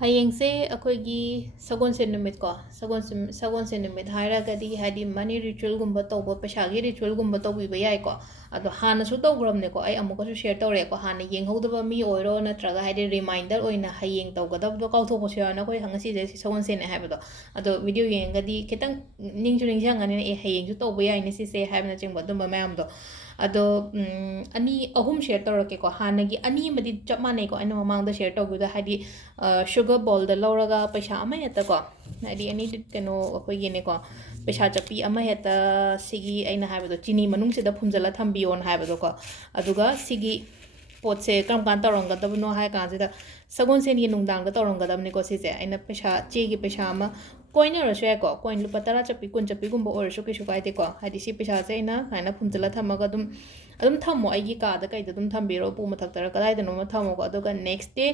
ꯍꯌꯦꯡꯁꯦ ꯑꯩꯈꯣꯏꯒꯤ ꯁꯒꯣꯜꯁꯦꯟ ꯅꯨꯃꯤꯠ ꯀꯣ ꯁꯒꯣꯜꯁꯦꯟ ꯅꯨꯃꯤꯠ ꯍꯥꯏꯔꯒꯗꯤ ꯍꯥꯏꯗꯤ ꯃꯅꯤ ꯔꯤꯆꯨꯋꯦꯜꯒꯨꯝꯕ ꯇꯧꯕ ꯄꯩꯁꯥꯒꯤ ꯔꯤꯆꯨꯋꯦꯜꯒꯨꯝꯕ ꯇꯧꯕꯤꯕ ꯌꯥꯏꯀꯣ ꯑꯗꯣ ꯍꯥꯟꯅꯁꯨ ꯇꯧꯈ꯭ꯔꯕꯅꯦꯀꯣ ꯑꯩ ꯑꯃꯨꯛꯀꯁꯨ ꯁꯦꯌꯔ ꯇꯧꯔꯛꯑꯦꯀꯣ ꯍꯥꯟꯅ ꯌꯦꯡꯍꯧꯗꯕ ꯃꯤ ꯑꯣꯏꯔꯣ ꯅꯠꯇ꯭ꯔꯒ ꯍꯥꯏꯗꯤ ꯔꯤꯃꯥꯏꯟꯗꯔ ꯑꯣꯏꯅ ꯍꯌꯦꯡ ꯇꯧꯒꯗꯕꯗꯣ ꯀꯥꯎꯊꯣꯛꯄꯁꯨ ꯌꯥꯎꯋꯦꯅ ꯑꯩꯈꯣꯏ ꯉꯁꯤꯁꯦ ꯁꯒꯣꯜꯁꯦꯟꯅꯦ ꯍꯥꯏꯕꯗꯣ ꯑꯗꯣ ꯚꯤꯗꯤꯑꯣ ꯌꯦꯡꯉꯒꯗꯤ ꯈꯤꯇꯪ ꯅꯤꯡꯁꯨ ꯅꯤꯡꯁꯤꯡꯉꯅꯤꯅ ꯍꯌꯦꯡꯁꯨ ꯇꯧꯕ ꯌꯥꯏꯅꯦ ꯁꯤꯁꯦ ꯍꯥꯏꯕꯅꯆꯤꯡꯕ ꯑꯗꯨꯝꯕ ꯃꯌꯥꯝꯗꯣ ꯑꯗꯣ ꯑꯅꯤ ꯑꯍꯨꯝ ꯁꯦꯌꯔ ꯇꯧꯔꯛꯀꯦꯀꯣ ꯍꯥꯟꯅꯒꯤ ꯑꯅꯤ ꯑꯃꯗꯤ ꯆꯞ ꯃꯥꯟꯅꯩꯀꯣ ꯑꯩꯅ ꯃꯃꯥꯡꯗ ꯁꯦꯌꯔ ꯇꯧꯕꯗ ꯍꯥꯏꯗꯤ ꯁꯨꯒꯔ ꯕꯣꯜꯗ ꯂꯧꯔꯒ ꯄꯩꯁꯥ ꯑꯃ ꯍꯦꯛꯇꯀꯣ ꯍꯥꯏꯗꯤ ꯑꯦꯅꯤ ꯀꯩꯅꯣ ꯑꯩꯈꯣꯏꯒꯤꯅꯦꯀꯣ ꯄꯩꯁꯥ ꯆꯠꯄꯤ ꯑꯃ ꯍꯦꯛꯇ ꯁꯤꯒꯤ ꯑꯩꯅ ꯍꯥꯏꯕꯗꯣ ꯆꯤꯅꯤ ꯃꯅꯨꯡꯁꯤꯗ ꯐꯨꯝꯖꯤꯜꯂ ꯊꯝꯕꯤꯌꯣꯅ ꯍꯥꯏꯕꯗꯣꯀꯣ ꯑꯗꯨꯒ ꯁꯤꯒꯤ ꯄꯣꯠꯁꯦ ꯀꯔꯝ ꯀꯥꯟꯗ ꯇꯧꯔꯝꯒꯗꯕꯅꯣ ꯍꯥꯏ ꯀꯥꯟꯁꯤꯗ ꯁꯒꯣꯜꯁꯦꯟꯒꯤ ꯅꯨꯡꯗꯥꯡꯗ ꯇꯧꯔꯝꯒꯗꯕꯅꯤꯀꯣ ꯁꯤꯁꯦ ꯑꯩꯅ ꯄꯩꯁꯥ ꯆꯦꯒꯤ ꯄꯩꯁꯥ ꯑꯃ ꯀꯣꯏꯟ ꯑꯣꯏꯔꯁꯨ ꯌꯥꯏꯀꯣ ꯀꯣꯏꯟ ꯂꯨꯄꯥ 10 ꯆꯠꯄꯤ 20 ꯆꯠꯄꯤꯒꯨꯝꯕ ꯑꯣꯏꯔꯁꯨ ꯀꯩꯁꯨ ꯀꯥꯏꯗꯦꯀꯣ ꯍꯥꯏꯗꯤ ꯁꯤ ꯄꯩꯁꯥꯁꯦ ꯑꯩꯅ ꯁꯨꯃꯥꯏꯅ ꯐꯨꯝꯖꯤꯜꯂ ꯊꯝꯃꯒ ꯑꯗꯨꯝ ꯊꯝꯃꯣ ꯑꯩꯒꯤ ꯀꯥꯗ ꯀꯩꯗ ꯑꯗꯨꯝ ꯊꯝꯕꯤꯔꯣ ꯎꯄꯨ ꯃꯊꯛꯇꯔ ꯀꯗꯥꯏꯗꯅꯣꯃ ꯊꯝꯃꯣꯀꯣ ꯑꯗꯨꯒ ꯅꯦꯛꯁ ꯗꯦ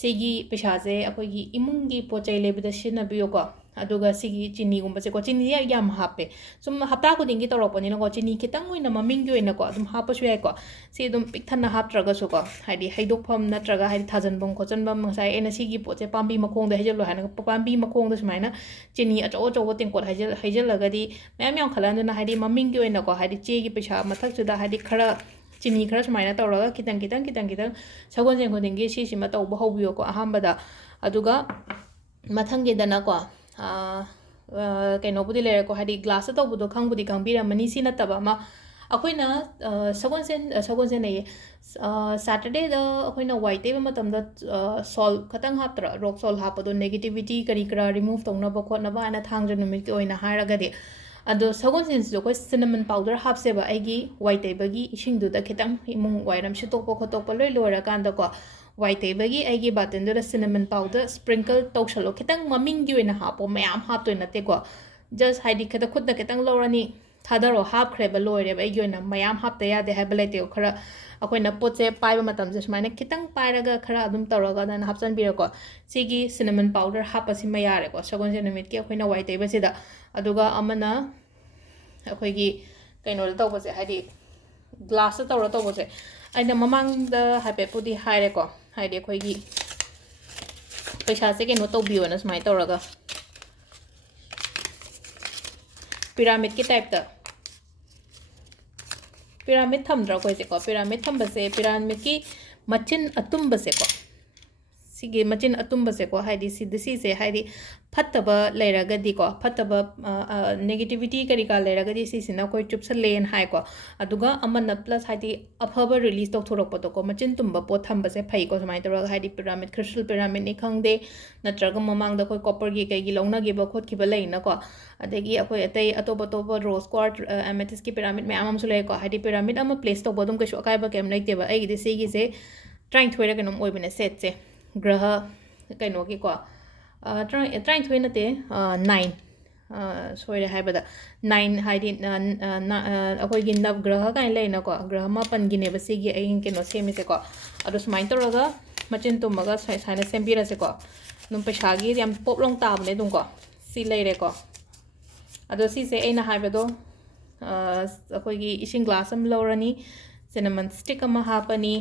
ꯁꯤꯒꯤ ꯄꯩꯁꯥꯁꯦ ꯑꯩꯈꯣꯏꯒꯤ ꯏꯃꯨꯡꯒꯤ ꯄꯣꯠ ꯆꯩ ꯂꯩꯕꯗ ꯁꯤꯖꯤꯟꯅꯕꯤꯌꯣꯀꯣ ꯑꯗꯨꯒ ꯁꯤꯒꯤ ꯆꯤꯅꯤꯒꯨꯝꯕꯁꯦꯀꯣ ꯆꯤꯅꯤꯁꯦ ꯌꯥꯝ ꯍꯥꯞꯄꯦ ꯁꯨꯝ ꯍꯞꯇꯥ ꯈꯨꯗꯤꯡꯒꯤ ꯇꯧꯔꯛꯄꯅꯤꯅꯀꯣ ꯆꯤꯅꯤ ꯈꯤꯇꯪ ꯑꯣꯏꯅ ꯃꯃꯤꯡꯒꯤ ꯑꯣꯏꯅꯀꯣ ꯑꯗꯨꯝ ꯍꯥꯞꯄꯁꯨ ꯌꯥꯏꯀꯣ ꯁꯤ ꯑꯗꯨꯝ ꯄꯤꯛ ꯊꯟꯅ ꯍꯥꯞꯇ꯭ꯔꯒꯁꯨꯀꯣ ꯍꯥꯏꯗꯤ ꯍꯩꯗꯣꯛꯐꯝ ꯅꯠꯇ꯭ꯔꯒ ꯍꯥꯏꯗꯤ ꯊꯥꯖꯟꯐꯝ ꯈꯣꯠꯆꯟꯐꯝ ꯉꯁꯥꯏ ꯑꯩꯅ ꯁꯤꯒꯤ ꯄꯣꯠꯁꯦ ꯄꯥꯝꯕꯤ ꯃꯈꯣꯡꯗ ꯍꯩꯖꯜꯂꯣ ꯍꯥꯏꯅ ꯄꯥꯝꯕꯤ ꯃꯈꯣꯡꯗ ꯁꯨꯃꯥꯏꯅ ꯆꯤꯅꯤ ꯑꯆꯧ ꯑꯆꯧꯕ ꯇꯦꯡꯀꯣꯠ ꯍꯩꯖꯜꯂꯒꯗꯤ ꯃꯌꯥꯝ ꯌꯥꯝꯈꯠꯂꯛꯑꯗꯨꯅ ꯍꯥꯏꯗꯤ ꯃꯃꯤꯡꯒꯤ ꯑꯣꯏꯅꯀꯣ ꯍꯥꯏꯗꯤ ꯆꯦꯒꯤ ꯄꯩꯁꯥ ꯃꯊꯛꯁꯤꯗ ꯍꯥꯏꯗꯤ ꯈꯔ ꯆꯤꯅꯤ ꯈꯔ ꯁꯨꯃꯥꯏꯅ ꯇꯧꯔꯒ ꯈꯤꯇꯪ ꯁꯒꯣꯜꯁꯦꯟ ꯈꯨꯗꯤꯡꯒꯤ ꯁꯤꯁꯤꯃ ꯇꯧꯕ ꯍꯧꯕꯤꯌꯣꯀꯣ ꯑꯍꯥꯟꯕꯗ ꯑꯗꯨꯒ ꯃꯊꯪꯒꯤꯗꯅꯀꯣ ꯀꯩꯅꯣꯕꯨꯗꯤ ꯂꯩꯔꯦꯀꯣ ꯍꯥꯏꯗꯤ ꯒ꯭ꯂꯥꯁꯇ ꯇꯧꯕꯗꯣ ꯈꯪꯕꯨꯗꯤ ꯈꯪꯕꯤꯔꯝꯃꯅꯤ ꯁꯤ ꯅꯠꯇꯕ ꯑꯃ ꯑꯩꯈꯣꯏꯅ ꯁꯒꯣꯜꯁꯦꯟꯅꯩꯌꯦ ꯁꯦꯇꯔꯗꯦꯗ ꯑꯩꯈꯣꯏꯅ ꯋꯥꯏ ꯇꯩꯕ ꯃꯇꯝꯗ ꯁꯣꯜ ꯈꯇꯪ ꯍꯥꯞꯇ꯭ꯔꯥ ꯔꯣꯛ ꯁꯣꯜ ꯍꯥꯞꯄꯗꯣ ꯅꯦꯒꯦꯇꯤꯕꯤꯇꯤ ꯀꯔꯤ ꯀꯔꯥ ꯔꯤꯃꯨꯚ ꯇꯧꯅꯕ ꯈꯣꯠꯅꯕ ꯍꯥꯏꯅ ꯊꯥꯡꯖ ꯅꯨꯃꯤꯠꯀꯤ ꯑꯣꯏꯅ ꯍꯥꯏꯔꯒꯗꯤ ꯑꯗꯣ ꯁꯒꯣꯜꯁꯦꯟꯁꯤꯁꯨ ꯑꯩꯈꯣꯏ ꯁꯤꯅꯃꯟ ꯄꯥꯎꯗꯔ ꯍꯥꯞꯁꯦꯕ ꯑꯩꯒꯤ ꯋꯥꯏ ꯇꯩꯕꯒꯤ ꯏꯁꯤꯡꯗꯨꯗ ꯈꯤꯇꯪ ꯏꯃꯨꯡ ꯋꯥꯏꯔꯝ ꯁꯤꯠꯇꯣꯛꯄ ꯈꯣꯠꯇꯣꯛꯄ ꯂꯣꯏ ꯂꯣꯏꯔꯀꯥꯟꯗꯀꯣ ꯋꯥꯏ ꯇꯩꯕꯒꯤ ꯑꯩꯒꯤ ꯕꯥꯇꯤꯟꯗꯨꯗ ꯁꯤꯅꯃꯟ ꯄꯥꯎꯗꯔ ꯁ꯭ꯄ꯭ꯔꯤꯡꯀꯜ ꯇꯧꯁꯜꯂꯣ ꯈꯤꯇꯪ ꯃꯃꯤꯡꯒꯤ ꯑꯣꯏꯅ ꯍꯥꯞꯄꯣ ꯃꯌꯥꯝ ꯍꯥꯞꯇꯣꯏ ꯅꯠꯇꯦꯀꯣ ꯖꯁ ꯍꯥꯏꯗꯤ ꯈꯨꯠꯅ ꯈꯤꯇꯪ ꯂꯧꯔꯅꯤ ꯊꯥꯗꯔꯣ ꯍꯥꯞꯈ꯭ꯔꯦꯕ ꯂꯣꯏꯔꯦꯕ ꯑꯩꯒꯤ ꯑꯣꯏꯅ ꯃꯌꯥꯝ ꯍꯥꯞꯇ ꯌꯥꯗꯦ ꯍꯥꯏꯕ ꯂꯩꯇꯦꯀꯣ ꯈꯔ ꯑꯩꯈꯣꯏꯅ ꯄꯣꯠꯁꯦ ꯄꯥꯏꯕ ꯃꯇꯝꯁꯦ ꯁꯨꯃꯥꯏꯅ ꯈꯤꯇꯪ ꯄꯥꯏꯔꯒ ꯈꯔ ꯑꯗꯨꯝ ꯇꯧꯔꯒ ꯑꯗꯨꯃꯥꯏꯅ ꯍꯥꯞꯆꯤꯟꯕꯤꯔꯣꯀꯣ ꯁꯤꯒꯤ ꯁꯤꯅꯃꯟ ꯄꯥꯎꯗꯔ ꯍꯥꯞꯄꯁꯤꯃ ꯌꯥꯔꯦꯀꯣ ꯁꯒꯣꯜꯁꯦꯟ ꯅꯨꯃꯤꯠꯀꯤ ꯑꯩꯈꯣꯏꯅ ꯋꯥꯏ ꯇꯩꯕꯁꯤꯗ ꯑꯗꯨꯒ ꯑꯃꯅ ꯑꯩꯈꯣꯏꯒꯤ ꯀꯩꯅꯣꯗ ꯇꯧꯕꯁꯦ ꯍꯥꯏꯗꯤ ꯒ꯭ꯂꯥꯁꯇ ꯇꯧꯕꯁꯦ ꯑꯩꯅ ꯃꯃꯥꯡꯗ ꯍꯥꯏꯐꯦꯠꯄꯨꯗꯤ ꯍꯥꯏꯔꯦꯀꯣ ꯍꯥꯏꯗꯤ ꯑꯩꯈꯣꯏꯒꯤ ꯄꯩꯁꯥꯁꯦ ꯀꯩꯅꯣ ꯇꯧꯕꯤꯌꯣꯅ ꯁꯨꯃꯥꯏꯅ ꯇꯧꯔꯒ ꯄꯤꯔꯥꯃꯤꯗꯀꯤ ꯇꯥꯏꯞꯇ ꯄꯤꯔꯥꯃꯤꯗ ꯊꯝꯗ꯭ꯔꯥ ꯑꯩꯈꯣꯏꯁꯦꯀꯣ ꯄꯤꯔꯥꯃꯤꯗ ꯊꯝꯕꯁꯦ ꯄꯤꯔꯥꯃꯤꯗꯀꯤ ꯃꯆꯤꯟ ꯑꯇꯨꯝꯕꯁꯦꯀꯣ ꯁꯤꯒꯤ ꯃꯆꯤꯟ ꯑꯇꯨꯝꯕꯁꯦꯀꯣ ꯍꯥꯏꯗꯤ ꯁꯤꯁꯦ ꯍꯥꯏꯗꯤ ꯐꯠꯇꯕ ꯂꯩꯔꯒꯗꯤꯀꯣ ꯐꯠꯇꯕ ネꯒꯦꯇꯤꯕꯤꯇꯤ ꯀꯔꯤ ꯀꯥ ꯂꯩꯔꯒꯗꯤ ꯁꯤꯁꯤꯅ ꯑꯩꯈꯣꯏ ꯆꯨꯞꯁꯜꯂꯦꯅ ꯍꯥꯏꯀꯣ ꯑꯗꯨꯒ ꯑꯃꯅ ꯄ꯭ꯂꯁ ꯍꯥꯏꯗꯤ ꯑꯐꯕ ꯔꯤꯂꯤꯁ ꯇꯧꯊꯣꯔꯛꯄꯗꯣꯀꯣ ꯃꯆꯤꯟ ꯇꯨꯝꯕ ꯄꯣꯠ ꯊꯝꯕꯁꯦ ꯐꯩꯀꯣ ꯁꯨꯃꯥꯏꯅ ꯇꯧꯔꯒ ꯍꯥꯏꯗꯤ ꯄꯤꯔꯥꯃꯤꯗ ꯈ꯭ꯔꯤꯁꯇꯜ ꯄꯤꯔꯥꯃꯤꯗꯅꯤ ꯈꯪꯗꯦ ꯅꯠꯇ꯭ꯔꯒ ꯃꯃꯥꯡꯗ ꯑꯩꯈꯣꯏ ꯀꯣꯄꯔꯒꯤ ꯀꯩꯒꯤ ꯂꯧꯅꯈꯤꯕ ꯈꯣꯠꯈꯤꯕ ꯂꯩꯅꯀꯣ ꯑꯗꯒꯤ ꯑꯩꯈꯣꯏ ꯑꯇꯩ ꯑꯇꯣꯞꯄ ꯔꯣꯁ ꯀ꯭ꯋꯥꯔꯠ ꯑꯦꯃꯦꯊꯤꯁꯀꯤ ꯄꯤꯔꯥꯃꯤꯗ ꯃꯌꯥꯝ ꯑꯃꯁꯨ ꯂꯩꯀꯣ ꯍꯥꯏꯗꯤ ꯄꯤꯔꯥꯃꯤꯗ ꯑꯃ ꯄ꯭ꯂꯦꯁ ꯇꯧꯕ ꯑꯗꯨꯝ ꯀꯩꯁꯨ ꯑꯀꯥꯏꯕ ꯀꯩꯝ ꯂꯩꯇꯦꯕ ꯑꯩꯒꯤꯗꯤ ꯁꯤꯒꯤꯁꯦ 23ꯔ ꯀꯩꯅꯣꯝ ꯑꯣꯏꯕꯅꯦ ꯁꯦꯠꯁꯦ ꯒ꯭ꯔꯍ ꯀꯩꯅꯣꯒꯤꯀꯣ 23 ꯅꯠꯇꯦ 9 ꯁꯣꯏꯔꯦ ꯍꯥꯏꯕꯗ 9 ꯍꯥꯏꯗꯤ ꯑꯩꯈꯣꯏꯒꯤ ꯅꯕꯒ꯭ꯔꯍ ꯀꯥꯏꯅ ꯂꯩꯅꯀꯣ ꯒ꯭ꯔꯍ 8ꯒꯤꯅꯦꯕ ꯁꯤꯒꯤ ꯑꯩ ꯀꯩꯅꯣ ꯁꯦꯝꯃꯤꯁꯦꯀꯣ ꯑꯗꯣ ꯁꯨꯃꯥꯏꯅ ꯇꯧꯔꯒ ꯃꯆꯤꯟ ꯇꯨꯝꯃꯒ ꯁꯨꯃꯥꯏꯅ ꯁꯦꯝꯕꯤꯔꯁꯦꯀꯣ ꯑꯗꯨꯝ ꯄꯩꯁꯥꯒꯤ ꯌꯥꯝ ꯄꯣꯞꯂꯣꯡ ꯇꯥꯕꯅꯦ ꯑꯗꯨꯝꯀꯣ ꯁꯤ ꯂꯩꯔꯦꯀꯣ ꯑꯗꯣ ꯁꯤꯁꯦ ꯑꯩꯅ ꯍꯥꯏꯕꯗꯣ ꯑꯩꯈꯣꯏꯒꯤ ꯏꯁꯤꯡ ꯒ꯭ꯂꯥꯁ ꯑꯃ ꯂꯧꯔꯅꯤ ꯁꯤꯅꯃꯟ ꯁ꯭ꯇꯤꯛ ꯑꯃ ꯍꯥꯞꯄꯅꯤ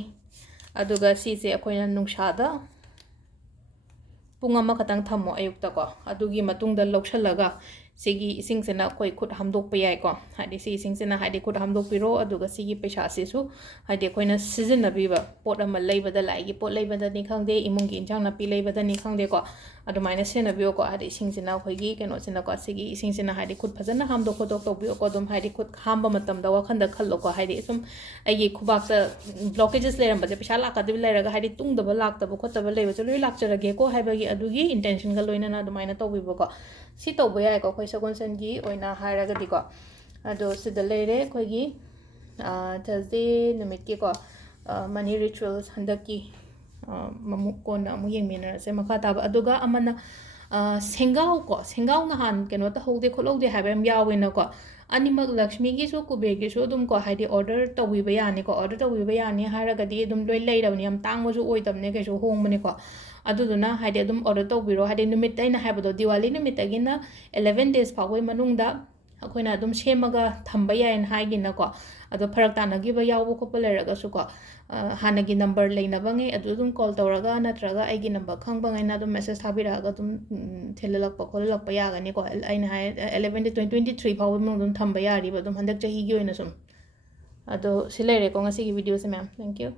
ꯑꯗꯨꯒ ꯁꯤꯁꯦ ꯑꯩꯈꯣꯏꯅ ꯅꯨꯡꯁꯥꯗ ꯄꯨꯡ ꯑꯃꯈꯛꯇꯪ ꯊꯝꯃꯣ ꯑꯌꯨꯛꯇꯀꯣ ꯑꯗꯨꯒꯤ ꯃꯇꯨꯡꯗ ꯂꯧꯁꯜꯂꯒ ꯁꯤꯒꯤ ꯏꯁꯤꯡꯁꯤꯅ ꯑꯩꯈꯣꯏ ꯈꯨꯠ ꯍꯥꯝꯗꯣꯛꯄ ꯌꯥꯏꯀꯣ ꯍꯥꯏꯗꯤ ꯁꯤ ꯏꯁꯤꯡꯁꯤꯅ ꯍꯥꯏꯗꯤ ꯈꯨꯠ ꯍꯥꯝꯗꯣꯛꯄꯤꯔꯣ ꯑꯗꯨꯒ ꯁꯤꯒꯤ ꯄꯩꯁꯥꯁꯤꯁꯨ ꯍꯥꯏꯗꯤ ꯑꯩꯈꯣꯏꯅ ꯁꯤꯖꯤꯟꯅꯕꯤꯕ ꯄꯣꯠ ꯑꯃ ꯂꯩꯕꯗ ꯂꯥꯏꯒꯤ ꯄꯣꯠ ꯂꯩꯕꯗꯅꯤ ꯈꯪꯗꯦ ꯏꯃꯨꯡꯒꯤ ꯏꯟꯖꯥꯡ ꯅꯥꯄꯤ ꯂꯩꯕꯗꯅꯤ ꯈꯪꯗꯦꯀꯣ ꯑꯗꯨꯃꯥꯏꯅ ꯁꯤꯖꯤꯟꯅꯕꯤꯌꯣꯀꯣ ꯍꯥꯏꯗꯤ ꯏꯁꯤꯡꯁꯤꯅ ꯑꯩꯈꯣꯏꯒꯤ ꯀꯩꯅꯣꯁꯤꯅꯀꯣ ꯁꯤꯒꯤ ꯏꯁꯤꯡꯁꯤꯅ ꯍꯥꯏꯗꯤ ꯈꯨꯠ ꯐꯖꯅ ꯍꯥꯝꯗꯣꯛ ꯈꯣꯠꯇꯣꯛ ꯇꯧꯕꯤꯌꯣꯀꯣ ꯑꯗꯨꯝ ꯍꯥꯏꯗꯤ ꯈꯨꯠ ꯍꯥꯝꯕ ꯃꯇꯝꯗ ꯋꯥꯈꯟꯗ ꯈꯜꯂꯣꯀꯣ ꯍꯥꯏꯗꯤ ꯁꯨꯝ ꯑꯩꯒꯤ ꯈꯨꯕꯥꯛꯇ ꯕ꯭ꯂꯣꯀꯦꯖꯦꯁ ꯂꯩꯔꯝꯕꯁꯦ ꯄꯩꯁꯥ ꯂꯥꯛꯀꯗꯕꯤ ꯂꯩꯔꯒ ꯍꯥꯏꯗꯤ ꯇꯨꯡꯗꯕ ꯂꯥꯛꯇꯕ ꯈꯣꯠꯇꯕ ꯂꯩꯕꯁꯦ ꯂꯣꯏ ꯂꯥꯛꯆꯔꯒꯦꯀꯣ ꯍꯥꯏꯕꯒꯤ ꯑꯗꯨꯒꯤ ꯏꯟꯇꯦꯟꯁꯟꯒ ꯂꯣꯏꯅꯅ ꯑꯗꯨꯃꯥꯏꯅ ꯇꯧꯕꯤꯕꯀꯣ ꯁꯤ ꯇꯧꯕ ꯌꯥꯏꯀꯣ ꯑꯩꯈꯣꯏ ꯁꯒꯣꯜꯁꯦꯟꯒꯤ ꯑꯣꯏꯅ ꯍꯥꯏꯔꯒꯗꯤꯀꯣ ꯑꯗꯣ ꯁꯤꯗ ꯂꯩꯔꯦ ꯑꯩꯈꯣꯏꯒꯤ ꯊꯔꯁꯗꯦ ꯅꯨꯃꯤꯠꯀꯤꯀꯣ ꯃꯅꯤ ꯔꯤꯆꯨꯋꯦꯜꯁ ꯍꯟꯗꯛꯀꯤ ꯑꯃꯨꯛ ꯀꯣꯟꯅ ꯑꯃꯨꯛ ꯌꯦꯡꯃꯤꯟꯅꯔꯁꯦ ꯃꯈꯥ ꯇꯥꯕ ꯑꯗꯨꯒ ꯑꯃꯅ ꯁꯦꯡꯒꯥꯎ ꯅꯍꯥꯟ ꯀꯩꯅꯣ ꯇꯧꯍꯧꯗꯦ ꯈꯣꯠꯍꯧꯗꯦ ꯍꯥꯏꯕ ꯌꯥꯝ ꯌꯥꯎꯋꯦꯅꯀꯣ ꯑꯅꯤꯃꯛ ꯂꯛꯁꯃꯤꯒꯤꯁꯨ ꯀꯨꯕꯦꯔꯒꯤꯁꯨ ꯑꯗꯨꯝ ꯀꯣ ꯍꯥꯏꯗꯤ ꯑꯣꯔꯗꯔ ꯇꯧꯕꯤꯕ ꯌꯥꯅꯤꯀꯣ ꯑꯣꯔꯗꯔ ꯇꯧꯕꯤꯕ ꯌꯥꯅꯤ ꯍꯥꯏꯔꯒꯗꯤ ꯑꯗꯨꯝ ꯂꯣꯏ ꯂꯩꯔꯕꯅꯤ ꯌꯥꯝ ꯇꯥꯡꯕꯁꯨ ꯑꯣꯏꯗꯕꯅꯦ ꯀꯩꯁꯨ ꯍꯣꯡꯕꯅꯦꯀꯣ ꯑꯗꯨꯗꯨꯅ ꯍꯥꯏꯗꯤ ꯑꯗꯨꯝ ꯑꯣꯔꯗꯔ ꯇꯧꯕꯤꯔꯣ ꯍꯥꯏꯗꯤ ꯅꯨꯃꯤꯠ ꯑꯩꯅ ꯍꯥꯏꯕꯗꯣ ꯗꯤꯋꯥꯂꯤ ꯅꯨꯃꯤꯠꯇꯒꯤꯅ 11 days ꯐꯥꯎꯕꯒꯤ ꯃꯅꯨꯡꯗ ꯑꯩꯈꯣꯏꯅ ꯑꯗꯨꯝ ꯁꯦꯝꯃꯒ ꯊꯝꯕ ꯌꯥꯏꯅ ꯍꯥꯏꯒꯤꯅꯀꯣ ꯑꯗꯣ ꯐꯔꯛ ꯇꯥꯅꯈꯤꯕ ꯌꯥꯎꯕ ꯈꯣꯠꯄ ꯂꯩꯔꯒꯁꯨꯀꯣ ꯍꯥꯟꯅꯒꯤ ꯅꯝꯕꯔ ꯂꯩꯅꯕꯉꯩ ꯑꯗꯨ ꯑꯗꯨꯝ ꯀꯣꯜ ꯇꯧꯔꯒ ꯅꯠꯇ꯭ꯔꯒ ꯑꯩꯒꯤ ꯅꯝꯕꯔ ꯈꯪꯕꯉꯩꯅ ꯑꯗꯨꯝ ꯃꯦꯁꯦꯖ ꯊꯥꯕꯤꯔꯛꯑꯒ ꯑꯗꯨꯝ ꯊꯤꯜꯍꯜꯂꯛꯄ ꯈꯣꯠꯍꯜꯂꯛꯄ ꯌꯥꯒꯅꯤꯀꯣ ꯑꯩꯅ ꯍꯥꯏ 11-23 ꯐꯥꯎꯕ ꯃꯅꯨꯡꯗ ꯑꯗꯨꯝ ꯊꯝꯕ ꯌꯥꯔꯤꯕ ꯑꯗꯨꯝ ꯍꯟꯗꯛ ꯆꯍꯤꯒꯤ ꯑꯣꯏꯅ ꯁꯨꯝ ꯑꯗꯣ ꯁꯤ ꯂꯩꯔꯦꯀꯣ ꯉꯁꯤꯒꯤ ꯚꯤꯗꯤꯑꯣꯁꯦ ꯃꯌꯥꯝ ꯊꯦꯡꯛ ꯌꯨ